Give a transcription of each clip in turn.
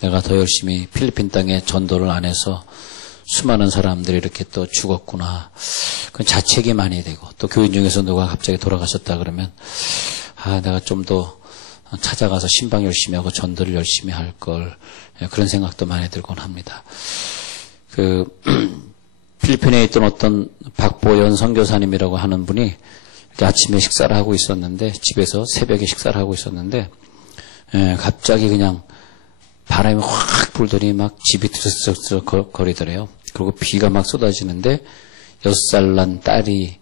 내가 더 열심히 필리핀 땅에 전도를 안 해서 수많은 사람들이 이렇게 또 죽었구나. 그건 자책이 많이 되고, 또 교인 중에서 누가 갑자기 돌아가셨다 그러면, 내가 좀 더 찾아가서 신방 열심히 하고 전도를 열심히 할 걸, 그런 생각도 많이 들곤 합니다. 필리핀에 있던 어떤 박보연 선교사님이라고 하는 분이 아침에 식사를 하고 있었는데, 집에서 새벽에 식사를 하고 있었는데, 갑자기 그냥 바람이 확 불더니 막 집이 들썩들썩 거리더래요. 그리고 비가 막 쏟아지는데 6살 난 딸이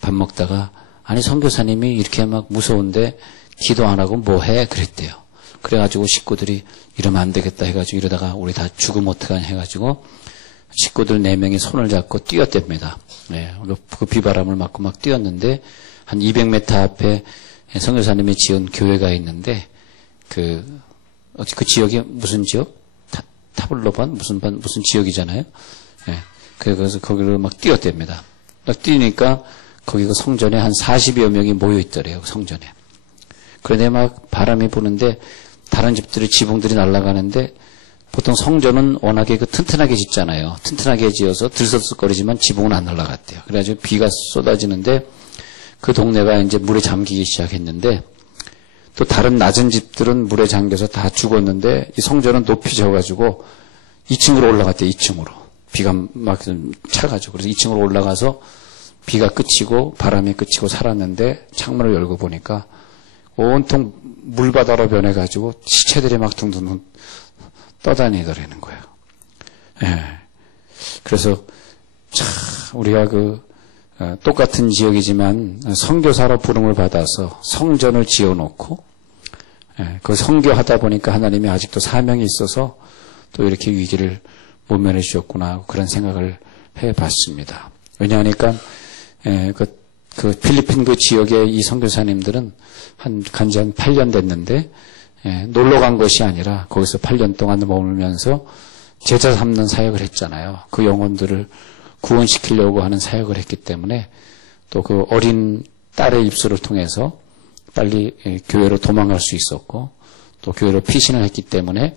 밥 먹다가, 아니 선교사님이 이렇게 막 무서운데 기도 안 하고 뭐 해? 그랬대요. 그래가지고 식구들이 이러면 안 되겠다 해가지고, 이러다가 우리 다 죽으면 어떡하냐 해가지고 식구들 4명이 손을 잡고 뛰었답니다. 그 비바람을 맞고 막 뛰었는데, 한 200m 앞에 선교사님이 지은 교회가 있는데, 그 지역이 무슨 지역? 타블로반? 무슨 지역이잖아요? 그래서 거기로 막 뛰었답니다. 막 뛰니까 거기가 성전에 한 40여 명이 모여 있더래요, 성전에. 그런데 막 바람이 부는데 다른 집들이, 지붕들이 날아가는데, 보통 성전은 워낙에 튼튼하게 짓잖아요. 튼튼하게 지어서 들썩거리지만 지붕은 안 날아갔대요. 그래가지고 비가 쏟아지는데 그 동네가 이제 물에 잠기기 시작했는데, 또 다른 낮은 집들은 물에 잠겨서 다 죽었는데, 이 성전은 높이 져가지고 2층으로 올라갔대요. 2층으로. 비가 막 차가지고. 그래서 2층으로 올라가서 비가 그치고 바람이 그치고 살았는데, 창문을 열고 보니까 온통 물바다로 변해가지고 시체들이 막 둥둥 떠다니더라는 거예요. 그래서 참 우리가 똑같은 지역이지만 선교사로 부름을 받아서 성전을 지어놓고, 그 선교하다 보니까 하나님이 아직도 사명이 있어서 또 이렇게 위기를 모면해 주셨구나, 그런 생각을 해봤습니다. 왜냐하니까 그 필리핀 그 지역의 이 선교사님들은 간지 한 8년 됐는데, 놀러 간 것이 아니라 거기서 8년 동안 머물면서 제자 삼는 사역을 했잖아요. 그 영혼들을 구원시키려고 하는 사역을 했기 때문에, 또 그 어린 딸의 입술을 통해서 빨리 교회로 도망갈 수 있었고, 또 교회로 피신을 했기 때문에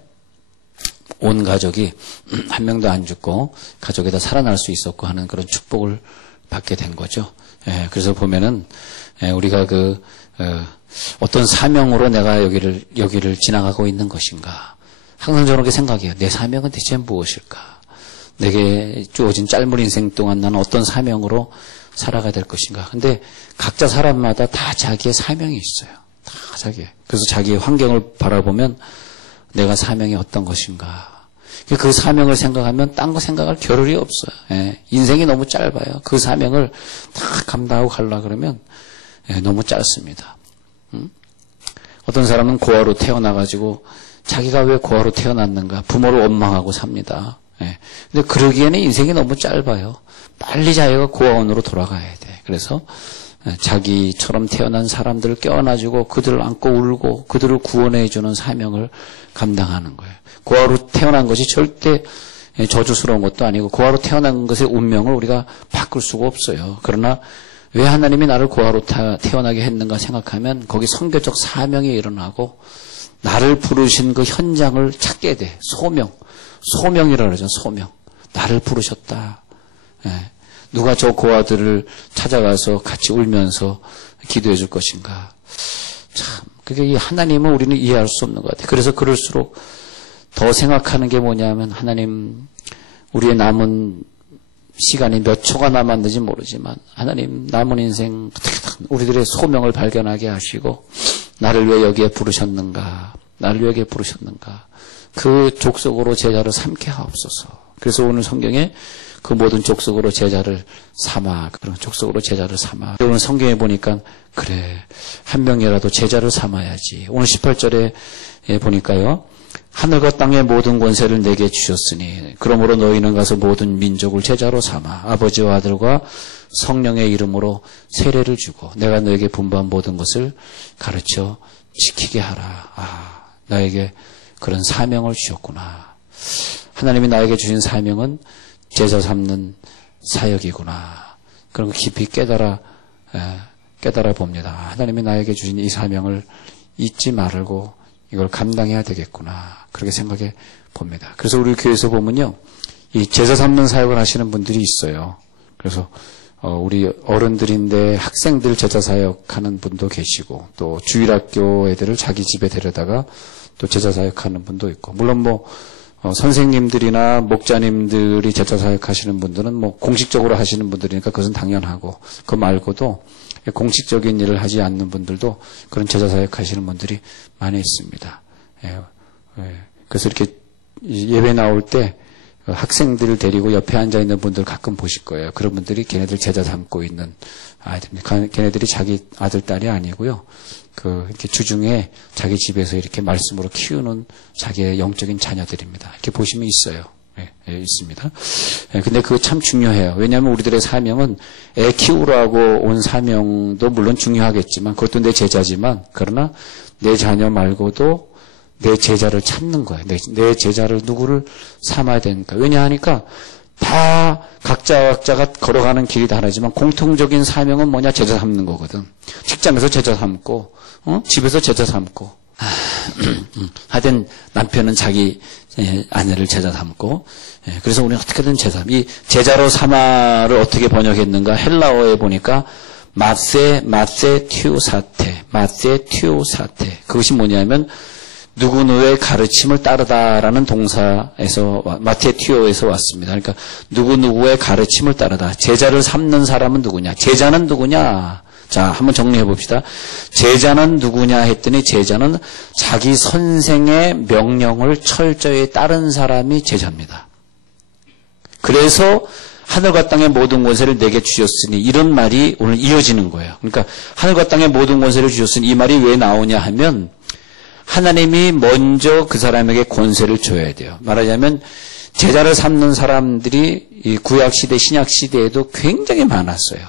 온 가족이 한 명도 안 죽고 가족이 다 살아날 수 있었고 하는 그런 축복을 받게 된 거죠. 그래서 보면은 우리가 어떤 사명으로 내가 여기를 지나가고 있는 것인가, 항상 저렇게 생각해요. 내 사명은 대체 무엇일까? 내게 주어진 짧은 인생 동안 나는 어떤 사명으로 살아가야 될 것인가. 근데 각자 사람마다 다 자기의 사명이 있어요. 다 자기. 그래서 자기의 환경을 바라보면 내가 사명이 어떤 것인가. 그 사명을 생각하면 딴 거 생각할 겨를이 없어요. 인생이 너무 짧아요. 그 사명을 다 감당하고 가려고 그러면 너무 짧습니다. 어떤 사람은 고아로 태어나가지고 자기가 왜 고아로 태어났는가, 부모를 원망하고 삽니다. 근데 그러기에는 인생이 너무 짧아요. 빨리 자기가 고아원으로 돌아가야 돼. 그래서 자기처럼 태어난 사람들을 껴안아주고 그들을 안고 울고 그들을 구원해주는 사명을 감당하는 거예요. 고아로 태어난 것이 절대 저주스러운 것도 아니고, 고아로 태어난 것의 운명을 우리가 바꿀 수가 없어요. 그러나 왜 하나님이 나를 고아로 태어나게 했는가 생각하면 거기 선교적 사명이 일어나고, 나를 부르신 그 현장을 찾게 돼. 소명이라고 그러죠. 소명. 나를 부르셨다. 누가 저 고아들을 찾아가서 같이 울면서 기도해 줄 것인가. 참, 그게 이 하나님은 우리는 이해할 수 없는 것 같아요. 그래서 그럴수록 더 생각하는 게 뭐냐면, 하나님, 우리의 남은 시간이 몇 초가 남았는지 모르지만, 하나님, 남은 인생 우리들의 소명을 발견하게 하시고, 나를 왜 여기에 부르셨는가, 나를 왜 여기에 부르셨는가, 그 족속으로 제자를 삼게 하옵소서. 그래서 오늘 성경에 그 모든 족속으로 제자를 삼아, 그런 족속으로 제자를 삼아. 오늘 성경에 보니까 그래, 한 명이라도 제자를 삼아야지. 오늘 18절에 보니까요, 하늘과 땅의 모든 권세를 내게 주셨으니 그러므로 너희는 가서 모든 민족을 제자로 삼아 아버지와 아들과 성령의 이름으로 세례를 주고 내가 너에게 분부한 모든 것을 가르쳐 지키게 하라. 나에게 그런 사명을 주셨구나. 하나님이 나에게 주신 사명은 제자 삼는 사역이구나. 그런 거 깊이 깨달아 봅니다. 하나님이 나에게 주신 이 사명을 잊지 말고 이걸 감당해야 되겠구나. 그렇게 생각해 봅니다. 그래서 우리 교회에서 보면요. 이 제자 삼는 사역을 하시는 분들이 있어요. 그래서 우리 어른들인데 학생들 제자 사역하는 분도 계시고 또 주일학교 애들을 자기 집에 데려다가 또 제자 사역하는 분도 있고 물론 선생님들이나 목자님들이 제자 사역하시는 분들은 공식적으로 하시는 분들이니까 그것은 당연하고 그거 말고도 공식적인 일을 하지 않는 분들도 그런 제자 사역하시는 분들이 많이 있습니다. 그래서 이렇게 예배 나올 때 학생들을 데리고 옆에 앉아 있는 분들 가끔 보실 거예요. 그런 분들이 걔네들 제자 삼고 있는 아이들입니다. 걔네들이 자기 아들, 딸이 아니고요. 이렇게 주중에 자기 집에서 이렇게 말씀으로 키우는 자기의 영적인 자녀들입니다. 이렇게 보시면 있어요. 있습니다. 근데 그거 참 중요해요. 왜냐하면 우리들의 사명은 애 키우라고 온 사명도 물론 중요하겠지만 그것도 내 제자지만 그러나 내 자녀 말고도 내 제자를 찾는 거예요. 내 제자를 누구를 삼아야 되니까. 왜냐하니까 다 각자가 걸어가는 길이 다르지만 공통적인 사명은 뭐냐? 제자 삼는 거거든. 직장에서 제자 삼고 집에서 제자 삼고 하여튼 남편은 자기 아내를 제자 삼고 그래서 우리는 어떻게든 이 제자로 삼아를 어떻게 번역했는가? 헬라어에 보니까 마세 튜사테 그것이 뭐냐면 누구누구의 가르침을 따르다라는 동사에서 마테티오에서 왔습니다. 그러니까 누구누구의 가르침을 따르다. 제자를 삼는 사람은 누구냐? 제자는 누구냐? 자, 한번 정리해 봅시다. 제자는 누구냐 했더니 제자는 자기 선생의 명령을 철저히 따른 사람이 제자입니다. 그래서 하늘과 땅의 모든 권세를 내게 주셨으니 이런 말이 오늘 이어지는 거예요. 그러니까 하늘과 땅의 모든 권세를 주셨으니 이 말이 왜 나오냐 하면 하나님이 먼저 그 사람에게 권세를 줘야 돼요. 말하자면 제자를 삼는 사람들이 이 구약시대, 신약시대에도 굉장히 많았어요.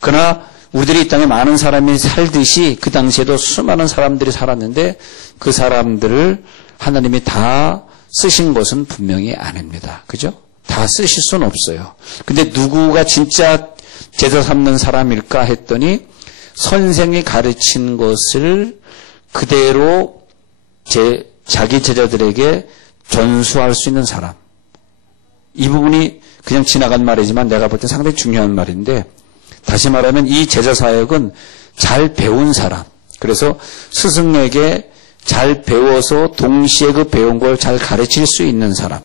그러나 우리들이 이 땅에 많은 사람이 살듯이 그 당시에도 수많은 사람들이 살았는데 그 사람들을 하나님이 다 쓰신 것은 분명히 아닙니다. 그죠? 다 쓰실 수는 없어요. 근데 누구가 진짜 제자 삼는 사람일까 했더니 선생이 가르친 것을 그대로 자기 제자들에게 전수할 수 있는 사람. 이 부분이 그냥 지나간 말이지만 내가 볼 때 상당히 중요한 말인데 다시 말하면 이 제자 사역은 잘 배운 사람. 그래서 스승에게 잘 배워서 동시에 그 배운 걸 잘 가르칠 수 있는 사람.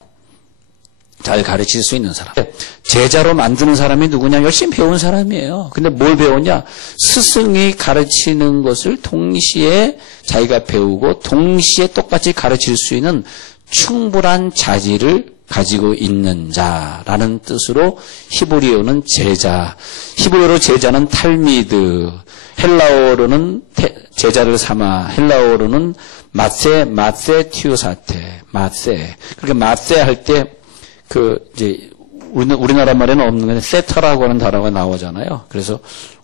제자로 만드는 사람이 누구냐? 열심히 배운 사람이에요. 근데 뭘 배웠냐? 스승이 가르치는 것을 동시에 자기가 배우고 동시에 똑같이 가르칠 수 있는 충분한 자질을 가지고 있는 자라는 뜻으로 히브리어는 제자. 히브리어로 제자는 탈미드. 헬라어로는 제자를 삼아. 헬라어로는 마세 튜사테. 그러니까 마세 할 때 이제, 우리나라 말에는 없는 건데, 세타라고 하는 단어가 나오잖아요. 그래서,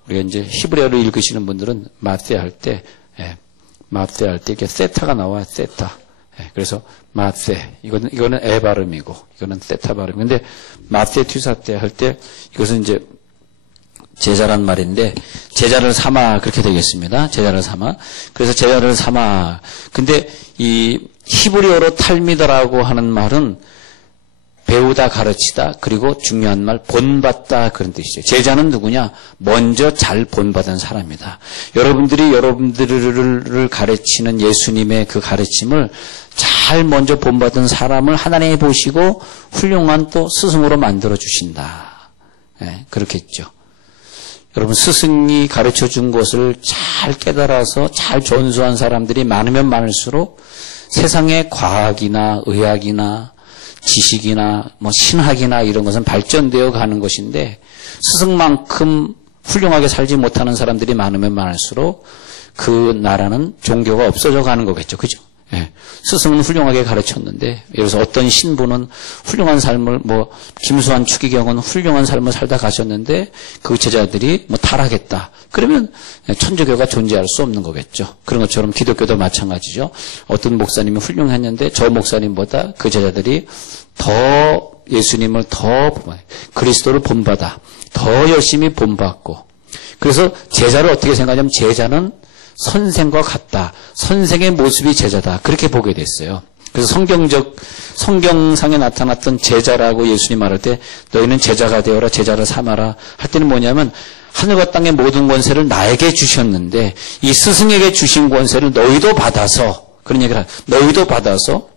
우리가 이제 히브리어를 읽으시는 분들은 마세 할 때, 이렇게 세타가 나와요, 세타. 그래서, 마세. 이거는 에 발음이고, 이거는 세타 발음. 근데, 마세 튜사테 할 때, 이것은 이제, 제자란 말인데, 제자를 삼아, 그렇게 되겠습니다. 제자를 삼아. 그래서 제자를 삼아. 근데, 이 히브리어로 탈미드라고 하는 말은, 배우다, 가르치다, 그리고 중요한 말, 본받다, 그런 뜻이죠. 제자는 누구냐? 먼저 잘 본받은 사람이다. 여러분들이 여러분들을 가르치는 예수님의 그 가르침을 잘 먼저 본받은 사람을 하나님이 보시고 훌륭한 또 스승으로 만들어주신다. 그렇겠죠. 여러분, 스승이 가르쳐 준 것을 잘 깨달아서 잘 전수한 사람들이 많으면 많을수록 세상의 과학이나 의학이나 지식이나 신학이나 이런 것은 발전되어 가는 것인데 스승만큼 훌륭하게 살지 못하는 사람들이 많으면 많을수록 그 나라는 종교가 없어져 가는 거겠죠. 그죠? 스승은 훌륭하게 가르쳤는데 예를 들어서 어떤 신부는 훌륭한 삶을 김수환 추기경은 훌륭한 삶을 살다 가셨는데 그 제자들이 타락했다. 그러면 천주교가 존재할 수 없는 거겠죠. 그런 것처럼 기독교도 마찬가지죠. 어떤 목사님이 훌륭했는데 저 목사님보다 그 제자들이 더 예수님을 더 그리스도를 본받아 더 열심히 본받고 그래서 제자를 어떻게 생각하냐면 제자는 선생과 같다. 선생의 모습이 제자다. 그렇게 보게 됐어요. 그래서 성경상에 나타났던 제자라고 예수님 말할 때 너희는 제자가 되어라, 제자를 삼아라 할 때는 뭐냐면 하늘과 땅의 모든 권세를 나에게 주셨는데 이 스승에게 주신 권세를 너희도 받아서 그런 얘기를 너희도 받아서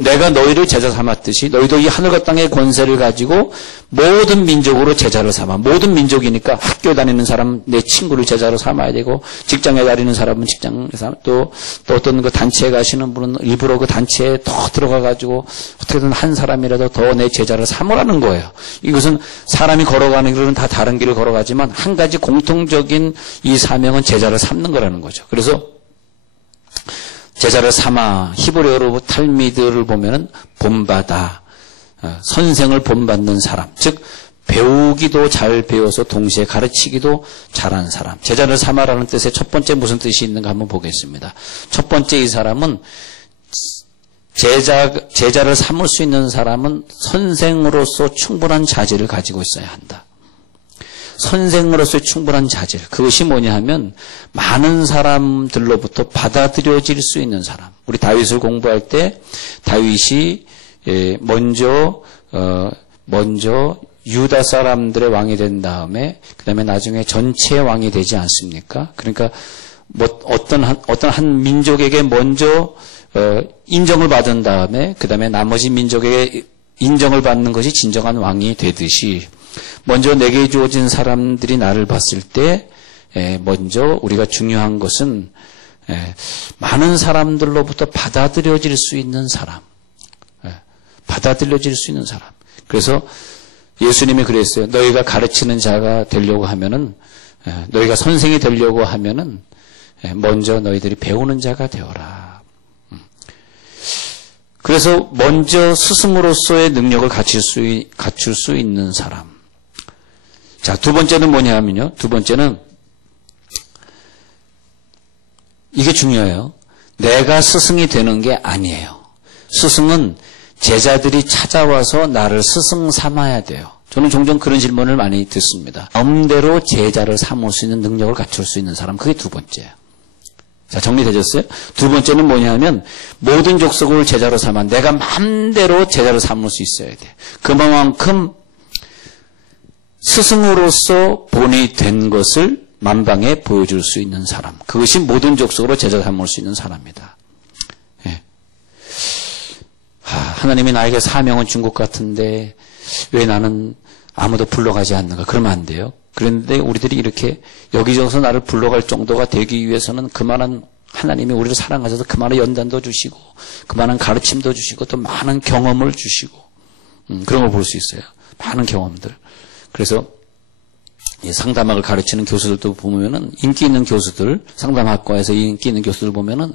내가 너희를 제자 삼았듯이 너희도 이 하늘과 땅의 권세를 가지고 모든 민족으로 제자를 삼아. 모든 민족이니까 학교 다니는 사람 내 친구를 제자로 삼아야 되고 직장에 다니는 사람은 직장에 또 어떤 그 단체에 가시는 분은 일부러 그 단체에 더 들어가 가지고 어떻게든 한 사람이라도 더 내 제자를 삼으라는 거예요. 이것은 사람이 걸어가는 길은 다 다른 길을 걸어가지만 한 가지 공통적인 이 사명은 제자를 삼는 거라는 거죠. 그래서 제자를 삼아 히브리어로 탈미드를 보면은 본받아 선생을 본받는 사람, 즉 배우기도 잘 배워서 동시에 가르치기도 잘한 사람. 제자를 삼아라는 뜻의 첫 번째 무슨 뜻이 있는가 한번 보겠습니다. 첫 번째 이 사람은 제자를 삼을 수 있는 사람은 선생으로서 충분한 자질을 가지고 있어야 한다. 선생으로서의 충분한 자질. 그것이 뭐냐 하면 많은 사람들로부터 받아들여질 수 있는 사람. 우리 다윗을 공부할 때 다윗이 먼저 유다 사람들의 왕이 된 다음에 그다음에 나중에 전체 왕이 되지 않습니까? 그러니까 어떤 한 민족에게 먼저 인정을 받은 다음에 그다음에 나머지 민족에게 인정을 받는 것이 진정한 왕이 되듯이 먼저 내게 주어진 사람들이 나를 봤을 때 먼저 우리가 중요한 것은 많은 사람들로부터 받아들여질 수 있는 사람. 받아들여질 수 있는 사람. 그래서 예수님이 그랬어요. 너희가 가르치는 자가 되려고 하면은 너희가 선생이 되려고 하면은 먼저 너희들이 배우는 자가 되어라. 그래서 먼저 스승으로서의 능력을 갖출 수 있는 사람. 자, 두 번째는 뭐냐 하면요. 두 번째는 이게 중요해요. 내가 스승이 되는 게 아니에요. 스승은 제자들이 찾아와서 나를 스승 삼아야 돼요. 저는 종종 그런 질문을 많이 듣습니다. 마음대로 제자를 삼을 수 있는 능력을 갖출 수 있는 사람, 그게 두 번째예요. 자, 정리되셨어요? 두 번째는 뭐냐 하면 모든 족속을 제자로 삼아 내가 마음대로 제자를 삼을 수 있어야 돼. 그만큼 스승으로서 본이 된 것을 만방에 보여줄 수 있는 사람. 그것이 모든 족속으로 제자 삼을 수 있는 사람이다. 예. 하나님이 나에게 사명을 준 것 같은데 왜 나는 아무도 불러가지 않는가? 그러면 안 돼요. 그런데 우리들이 이렇게 여기저기서 나를 불러갈 정도가 되기 위해서는 그만한 하나님이 우리를 사랑하셔서 그만한 연단도 주시고 그만한 가르침도 주시고 또 많은 경험을 주시고 그런 걸 볼 수 있어요. 많은 경험들. 그래서 상담학을 가르치는 교수들도 보면은 인기 있는 교수들, 상담학과에서 인기 있는 교수들 보면은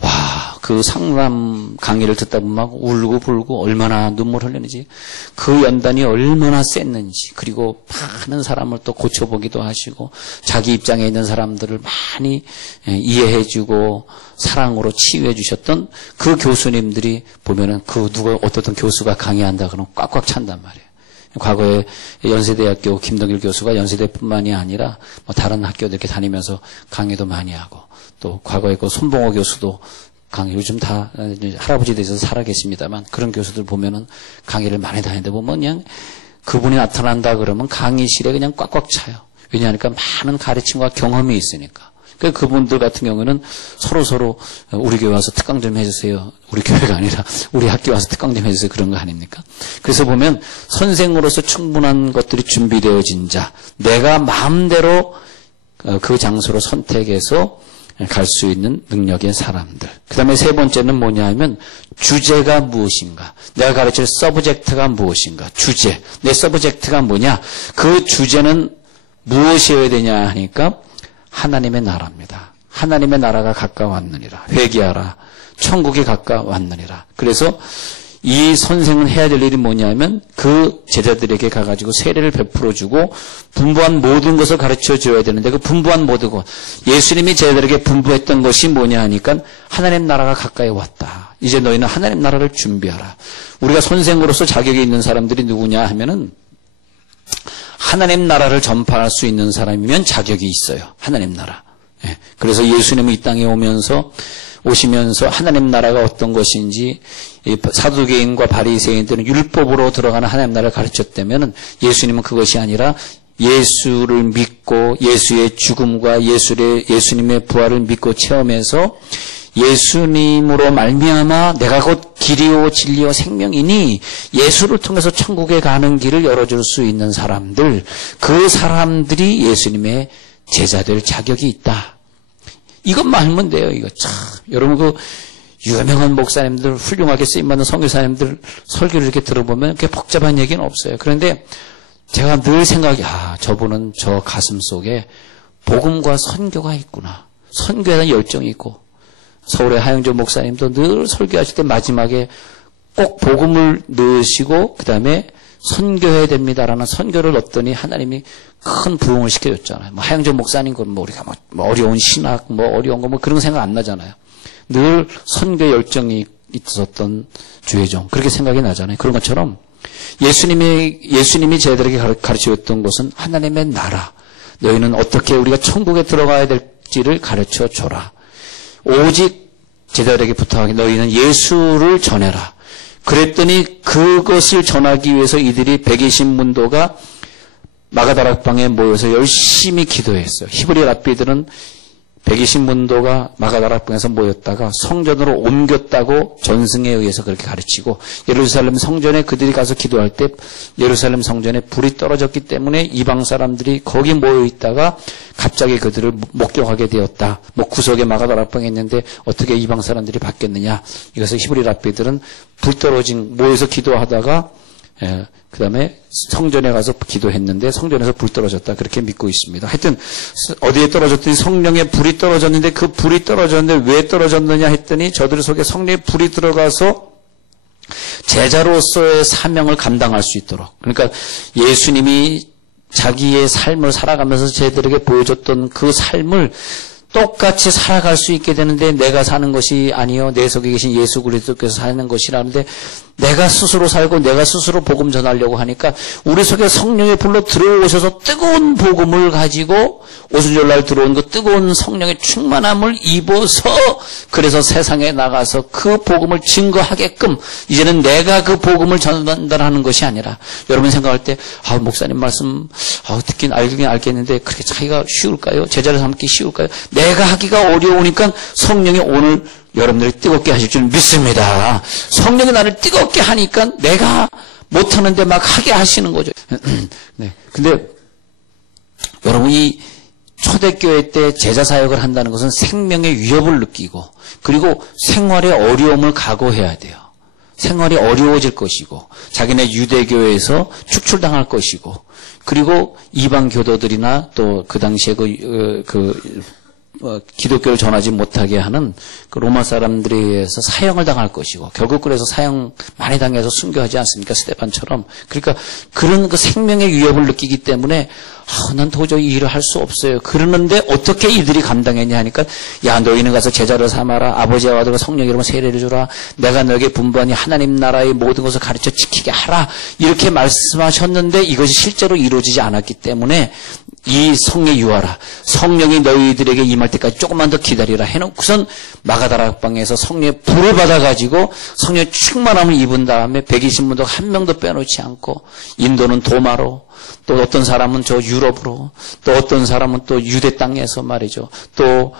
와, 그 상담 강의를 듣다 보면 막 울고 불고 얼마나 눈물 흘리는지, 그 연단이 얼마나 셌는지, 그리고 많은 사람을 또 고쳐보기도 하시고 자기 입장에 있는 사람들을 많이 이해해주고 사랑으로 치유해 주셨던 그 교수님들이 보면은 그 누가 어떤 교수가 강의한다 그러면 꽉꽉 찬단 말이에요. 과거에 연세대학교 김동일 교수가 연세대뿐만이 아니라 뭐 다른 학교들 이렇게 다니면서 강의도 많이 하고, 또 과거에 그 손봉호 교수도 강의, 요즘 다 할아버지 되셔서 살아계십니다만 그런 교수들 보면은 강의를 많이 다니는데 보면 그냥 그분이 나타난다 그러면 강의실에 그냥 꽉꽉 차요. 왜냐하니까 많은 가르침과 경험이 있으니까. 그분들 같은 경우는 서로 우리 교회 와서 특강 좀 해주세요. 우리 교회가 아니라 우리 학교 와서 특강 좀 해주세요. 그런 거 아닙니까? 그래서 보면 선생으로서 충분한 것들이 준비되어진 자, 내가 마음대로 그 장소로 선택해서 갈 수 있는 능력의 사람들. 그 다음에 세 번째는 뭐냐 하면 주제가 무엇인가. 내가 가르칠 서브젝트가 무엇인가. 주제. 내 서브젝트가 뭐냐. 그 주제는 무엇이어야 되냐 하니까 하나님의 나라입니다. 하나님의 나라가 가까웠느니라. 회개하라. 천국이 가까웠느니라. 그래서 이 선생은 해야 될 일이 뭐냐면 그 제자들에게 가가지고 세례를 베풀어주고 분부한 모든 것을 가르쳐줘야 되는데 그 분부한 모든 것, 예수님이 제자들에게 분부했던 것이 뭐냐 하니까 하나님 나라가 가까이 왔다. 이제 너희는 하나님 나라를 준비하라. 우리가 선생으로서 자격이 있는 사람들이 누구냐 하면은 하나님 나라를 전파할 수 있는 사람이면 자격이 있어요. 하나님 나라. 그래서 예수님이 이 땅에 오시면서 하나님 나라가 어떤 것인지 사두개인과 바리새인들은 율법으로 들어가는 하나님 나라를 가르쳤다면 예수님은 그것이 아니라 예수를 믿고 예수의 죽음과 예수님의 부활을 믿고 체험해서 예수님으로 말미암아 내가 곧 길이요 진리요 생명이니 예수를 통해서 천국에 가는 길을 열어줄 수 있는 사람들, 그 사람들이 예수님의 제자 될 자격이 있다. 이것만 알면 돼요. 이거 참 여러분 그 유명한 목사님들, 훌륭하게 쓰임받는 선교사님들 설교를 이렇게 들어보면 그렇게 복잡한 얘기는 없어요. 그런데 제가 늘 생각이 저분은 저 가슴 속에 복음과 선교가 있구나. 선교에 대한 열정이 있고 서울의 하영조 목사님도 늘 설교하실 때 마지막에 꼭 복음을 넣으시고 그 다음에 선교해야 됩니다라는 선교를 넣었더니 하나님이 큰 부흥을 시켜줬잖아요. 하영조 목사님 건 우리가 어려운 신학 어려운 거 그런 생각 안 나잖아요. 늘 선교 열정이 있었던 주의종 그렇게 생각이 나잖아요. 그런 것처럼 예수님이 저희들에게 가르쳐줬던 것은 하나님의 나라, 너희는 어떻게 우리가 천국에 들어가야 될지를 가르쳐줘라. 오직 제자들에게 부탁하기 너희는 예수를 전해라. 그랬더니 그것을 전하기 위해서 이들이 120문도가 마가다락방에 모여서 열심히 기도했어요. 히브리 랍비들은 120문도가 마가다락방에서 모였다가 성전으로 옮겼다고 전승에 의해서 그렇게 가르치고 예루살렘 성전에 그들이 가서 기도할 때 예루살렘 성전에 불이 떨어졌기 때문에 이방 사람들이 거기 모여 있다가 갑자기 그들을 목격하게 되었다. 구석에 마가다락방에 있는데 어떻게 이방 사람들이 바뀌었느냐. 이것을 히브리 랍비들은 불 떨어진 모여서 기도하다가 그 다음에 성전에 가서 기도했는데 성전에서 불 떨어졌다. 그렇게 믿고 있습니다. 하여튼 어디에 떨어졌더니 성령에 불이 떨어졌는데 그 불이 떨어졌는데 왜 떨어졌느냐 했더니 저들 속에 성령의 불이 들어가서 제자로서의 사명을 감당할 수 있도록. 그러니까 예수님이 자기의 삶을 살아가면서 저희들에게 보여줬던 그 삶을 똑같이 살아갈 수 있게 되는데 내가 사는 것이 아니요 내 속에 계신 예수 그리스도께서 사는 것이라는데 내가 스스로 살고 내가 스스로 복음 전하려고 하니까 우리 속에 성령의 불로 들어오셔서 뜨거운 복음을 가지고 오순절날 들어온 그 뜨거운 성령의 충만함을 입어서 그래서 세상에 나가서 그 복음을 증거하게끔 이제는 내가 그 복음을 전달하는 것이 아니라 여러분 생각할 때 목사님 말씀 듣긴 알겠는데 그렇게 차이가 쉬울까요? 제자를 삼기 쉬울까요? 내가 하기가 어려우니까 성령이 오늘 여러분들이 뜨겁게 하실 줄 믿습니다. 성령이 나를 뜨겁게 하니까 내가 못하는데 막 하게 하시는 거죠. 네. 근데 여러분 이 초대교회 때 제자 사역을 한다는 것은 생명의 위협을 느끼고 그리고 생활의 어려움을 각오해야 돼요. 생활이 어려워질 것이고 자기네 유대교회에서 축출당할 것이고 그리고 이방 교도들이나 또 그 당시에 기독교를 전하지 못하게 하는 그 로마 사람들에 의해서 사형을 당할 것이고 결국 그래서 사형 많이 당해서 순교하지 않습니까? 스데반처럼. 그러니까 그런 그 생명의 위협을 느끼기 때문에 난 도저히 이 일을 할 수 없어요. 그러는데 어떻게 이들이 감당했냐 하니까 야 너희는 가서 제자를 삼아라. 아버지와 아들과 성령 이름으로 세례를 주라. 내가 너에게 분부하니 하나님 나라의 모든 것을 가르쳐 지키게 하라. 이렇게 말씀하셨는데 이것이 실제로 이루어지지 않았기 때문에 이 성에 유하라. 성령이 너희들에게 임할 때까지 조금만 더 기다리라 해놓고선 마가다락방에서 성령의 불을 받아가지고 성령의 충만함을 입은 다음에 120문도 한 명도 빼놓지 않고 인도는 도마로 또 어떤 사람은 저 유럽으로 또 어떤 사람은 또 유대 땅에서 말이죠. 또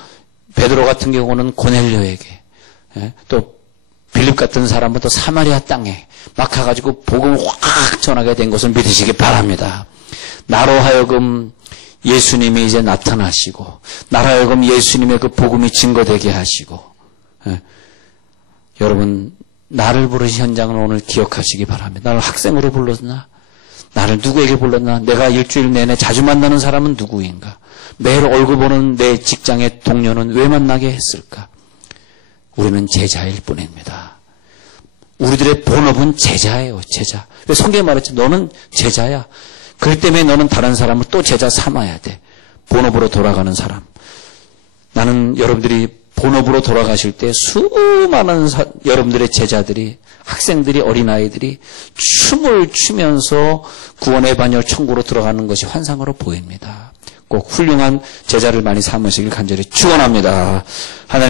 베드로 같은 경우는 고넬료에게 또 빌립 같은 사람은 또 사마리아 땅에 막 가가지고 복음을 확 전하게 된 것을 믿으시기 바랍니다. 나로 하여금 예수님이 이제 나타나시고 나로 하여금 예수님의 그 복음이 증거되게 하시고 여러분 나를 부르신 현장을 오늘 기억하시기 바랍니다. 나를 학생으로 불렀나? 나를 누구에게 불렀나? 내가 일주일 내내 자주 만나는 사람은 누구인가? 매일 얼굴 보는 내 직장의 동료는 왜 만나게 했을까? 우리는 제자일 뿐입니다. 우리들의 본업은 제자예요. 제자. 왜 성경에 말했지? 너는 제자야. 그렇기 때문에 너는 다른 사람을 또 제자 삼아야 돼. 본업으로 돌아가는 사람. 나는 여러분들이 본업으로 돌아가실 때 수많은 여러분들의 제자들이 학생들이 어린아이들이 춤을 추면서 구원의 반열 천국으로 들어가는 것이 환상으로 보입니다. 꼭 훌륭한 제자를 많이 삼으시길 간절히 축원합니다. 하나님